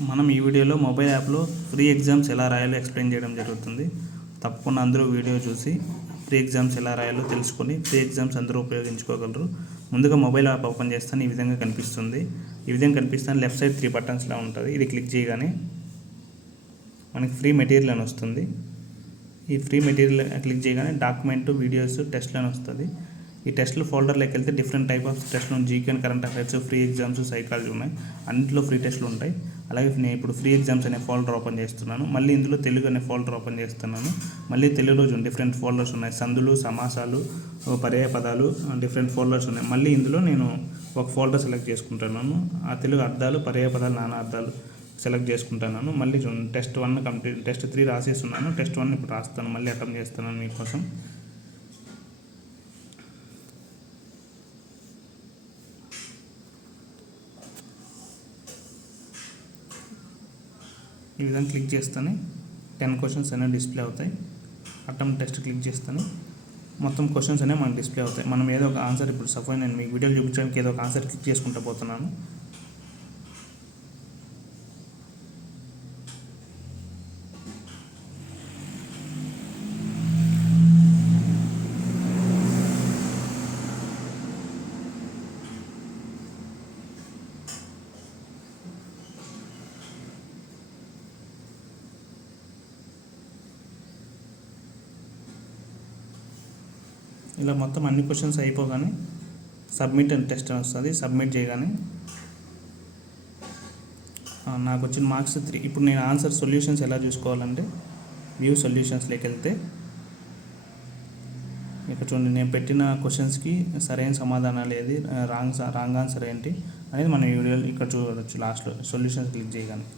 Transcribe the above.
మనం ఈ వీడియోలో మొబైల్ యాప్లో ఫ్రీ ఎగ్జామ్స్ ఎలా రాయాలో ఎక్స్ప్లెయిన్ చేయడం జరుగుతుంది. తప్పకుండా అందరూ వీడియో చూసి ఫ్రీ ఎగ్జామ్స్ ఎలా రాయాలో తెలుసుకొని ఫ్రీ ఎగ్జామ్స్ అందరూ ఉపయోగించుకోగలరు. ముందుగా మొబైల్ యాప్ ఓపెన్ చేస్తాను. ఈ విధంగా కనిపిస్తుంది. లెఫ్ట్ సైడ్ 3 బటన్స్లా ఉంటుంది. ఇది క్లిక్ చేయగానే మనకి ఫ్రీ మెటీరియల్ అని వస్తుంది. ఈ ఫ్రీ మెటీరియల్ క్లిక్ చేయగానే డాక్యుమెంట్, వీడియోస్, టెస్ట్లు అని వస్తుంది. ఈ టెస్ట్లు ఫోల్డర్లోకి వెళ్తే డిఫరెంట్ టైప్ ఆఫ్ టెస్ట్లు GK and current affairs, free exams, psychology ఉన్నాయి. అన్నింటిలో ఫ్రీ టెస్ట్లు ఉంటాయి. అలాగే నేను ఇప్పుడు ఫ్రీ ఎగ్జామ్స్ అనే ఫోల్డర్ ఓపెన్ చేస్తున్నాను. మళ్ళీ ఇందులో తెలుగు అనే ఫోల్డర్ ఓపెన్ చేస్తున్నాను. మళ్ళీ తెలుగులో డిఫరెంట్ ఫోల్డర్స్ ఉన్నాయి. సందులు, సమాసాలు, పర్యాయ పదాలు, డిఫరెంట్ ఫోల్డర్స్ ఉన్నాయి. మళ్ళీ ఇందులో నేను ఒక ఫోల్డర్ సెలెక్ట్ చేసుకుంటున్నాను. ఆ తెలుగు అర్థాలు, పర్యాయ పదాలు, నానా అర్థాలు సెలెక్ట్ చేసుకుంటున్నాను. మళ్ళీ టెస్ట్ 1 కంప్లీట్, టెస్ట్ 3 రాసేస్తున్నాను. టెస్ట్ 1 ఇప్పుడు రాస్తాను. మళ్ళీ అటెంప్ట్ చేస్తున్నాను మీకోసం. ఈ విధంగా క్లిక్ చేస్తేనే 10 క్వశ్చన్స్ అనేవి డిస్ప్లే అవుతాయి. అటెంప్ట్ టెస్ట్ క్లిక్ చేస్తేనే మొత్తం క్వశ్చన్స్ అనేవి మనకు డిస్ప్లే అవుతాయి. మనం ఏదో ఒక ఆన్సర్, ఇప్పుడు సపోజ్ నేను మీకు వీడియోలు చూపించడానికి ఏదో ఒక ఆన్సర్ క్లిక్ చేసుకుంటూ పోతున్నాను. ఇలా మొత్తం అన్ని క్వశ్చన్స్ అయిపోగానే సబ్మిట్ అండ్ టెస్ట్ అని వస్తుంది. సబ్మిట్ చేయగానే నాకు వచ్చిన మార్క్స్ 3. ఇప్పుడు నేను ఆన్సర్ సొల్యూషన్స్ ఎలా చూసుకోవాలంటే వ్యూ సొల్యూషన్స్లోకి వెళ్తే ఇక్కడ చూడండి, నేను పెట్టిన క్వశ్చన్స్కి సరైన సమాధానాలు ఏది, రాంగ్ ఆన్సర్ ఏంటి అనేది మనం ఈ వీడియోలో ఇక్కడ చూడవచ్చు. లాస్ట్లో సొల్యూషన్స్ క్లిక్ చేయగానే